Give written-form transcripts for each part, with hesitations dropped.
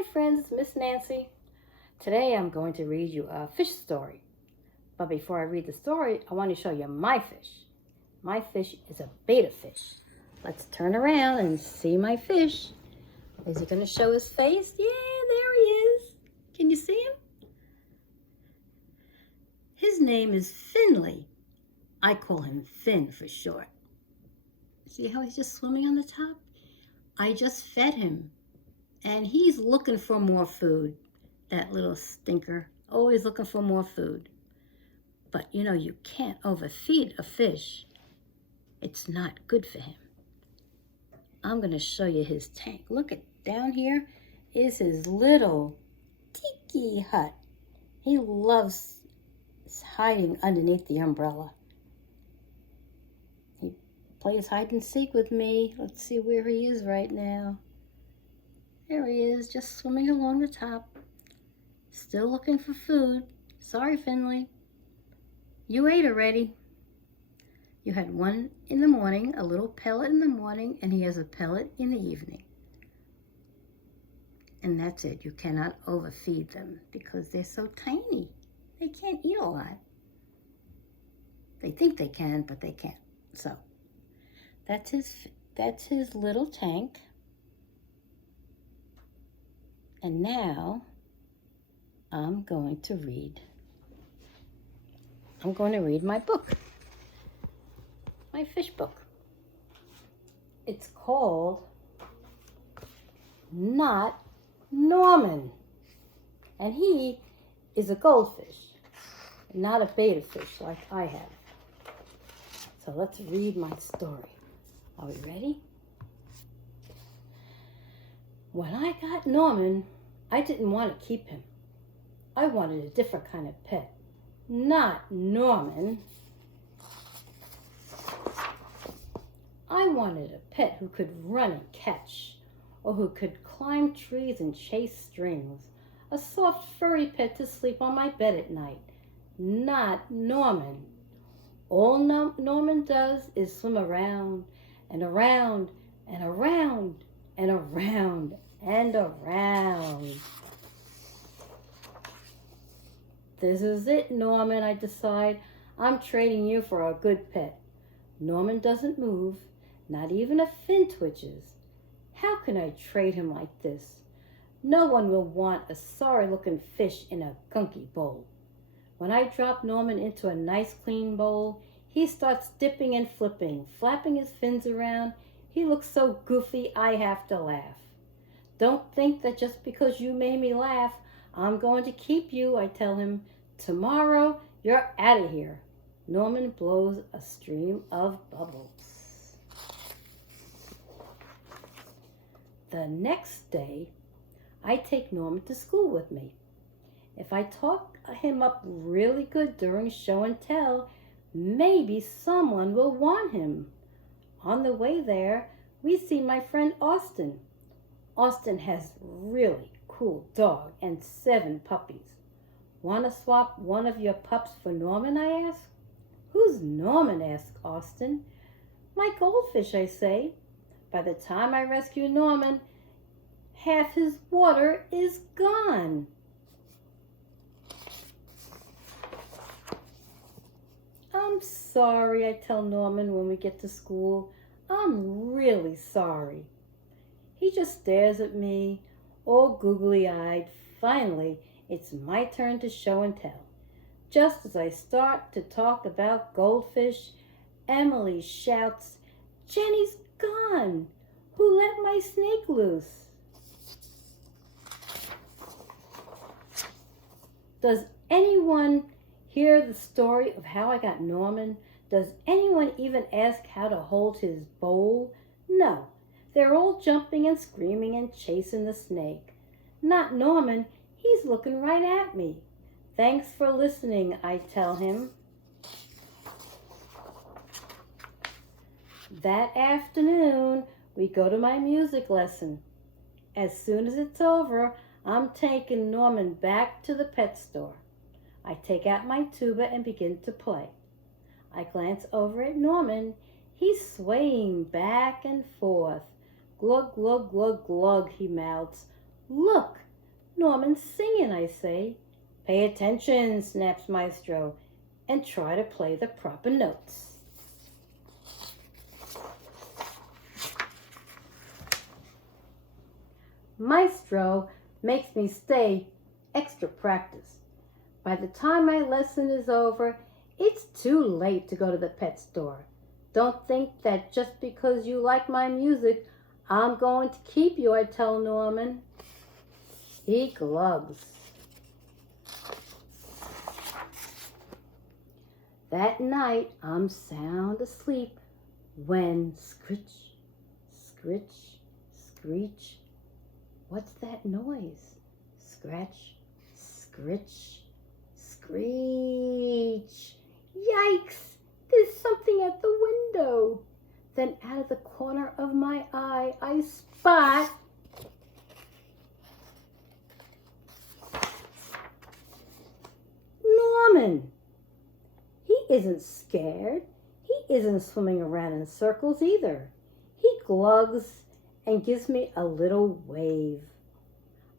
Hi friends, it's Miss Nancy. Today I'm going to read you a fish story. But before I read the story, I want to show you my fish. My fish is a betta fish. Let's turn around and see my fish. Is he going to show his face? Yeah, there he is. Can you see him? His name is Finley. I call him Finn for short. See how he's just swimming on the top? I just fed him. And he's looking for more food. That little stinker, always looking for more food. But you know, you can't overfeed a fish. It's not good for him. I'm going to show you his tank. Look at down here is his little tiki hut. He loves hiding underneath the umbrella. He plays hide and seek with me. Let's see where he is right now. There he is, just swimming along the top. Still looking for food. Sorry, Finley. You ate already. You had one in the morning, a little pellet in the morning, and he has a pellet in the evening. And that's it. You cannot overfeed them because they're so tiny. They can't eat a lot. They think they can, but they can't. So that's his little tank. And now I'm going to read my book, my fish book. It's called Not Norman. And he is a goldfish, not a betta fish like I have. So let's read my story. Are we ready? When I got Norman, I didn't want to keep him. I wanted a different kind of pet. Not Norman. I wanted a pet who could run and catch, or who could climb trees and chase strings. A soft, furry pet to sleep on my bed at night. Not Norman. All Norman does is swim around and around and around and around and around. This is it, Norman, I decide. I'm trading you for a good pet. Norman doesn't move, not even a fin twitches. How can I trade him like this? No one will want a sorry-looking fish in a gunky bowl. When I drop Norman into a nice clean bowl, he starts dipping and flipping, flapping his fins around. He looks so goofy, I have to laugh. Don't think that just because you made me laugh, I'm going to keep you, I tell him. Tomorrow, you're out of here. Norman blows a stream of bubbles. The next day, I take Norman to school with me. If I talk him up really good during show and tell, maybe someone will want him. On the way there, we see my friend Austin. Austin has really cool dog and 7 puppies. Want to swap one of your pups for Norman, I ask? Who's Norman, asks Austin. My goldfish, I say. By the time I rescue Norman, half his water is gone. I'm sorry, I tell Norman when we get to school. I'm really sorry. He just stares at me, all googly-eyed. Finally, it's my turn to show and tell. Just as I start to talk about goldfish, Emily shouts, "Jenny's gone! Who let my snake loose?" Does anyone hear the story of how I got Norman? Does anyone even ask how to hold his bowl? No. They're all jumping and screaming and chasing the snake. Not Norman. He's looking right at me. Thanks for listening, I tell him. That afternoon, we go to my music lesson. As soon as it's over, I'm taking Norman back to the pet store. I take out my tuba and begin to play. I glance over at Norman. He's swaying back and forth. Glug, glug, glug, glug, he mouths. Look, Norman's singing, I say. Pay attention, snaps Maestro, and try to play the proper notes. Maestro makes me stay extra practice. By the time my lesson is over, it's too late to go to the pet store. Don't think that just because you like my music, I'm going to keep you, I tell Norman. He glugs. That night, I'm sound asleep when scritch, scritch, screech. What's that noise? Scratch, scritch, screech. Yikes! There's something at the window. Then out of the corner of my eye, I spot Norman. He isn't scared. He isn't swimming around in circles either. He glugs and gives me a little wave.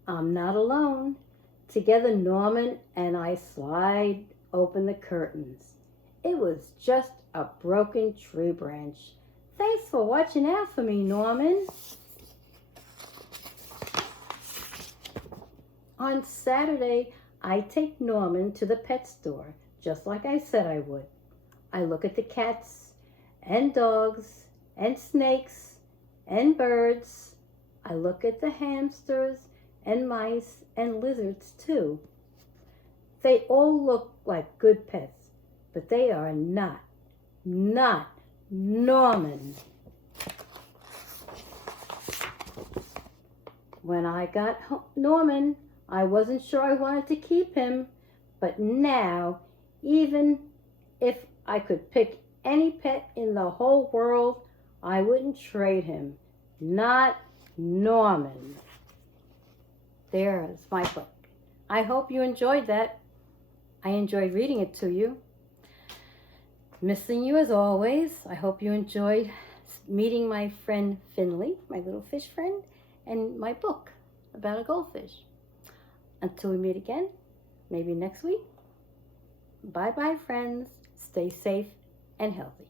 I'm not alone. Together, Norman and I slide open the curtains. It was just a broken tree branch. Thanks for watching out for me, Norman. On Saturday, I take Norman to the pet store, just like I said I would. I look at the cats and dogs and snakes and birds. I look at the hamsters and mice and lizards too. They all look like good pets, but they are not Norman. When I got Norman, I wasn't sure I wanted to keep him, but now, even if I could pick any pet in the whole world, I wouldn't trade him. Not Norman. There's my book. I hope you enjoyed that. I enjoyed reading it to you. Missing you as always. I hope you enjoyed meeting my friend Finley, my little fish friend, and my book about a goldfish. Until we meet again, maybe next week. Bye-bye, friends. Stay safe and healthy.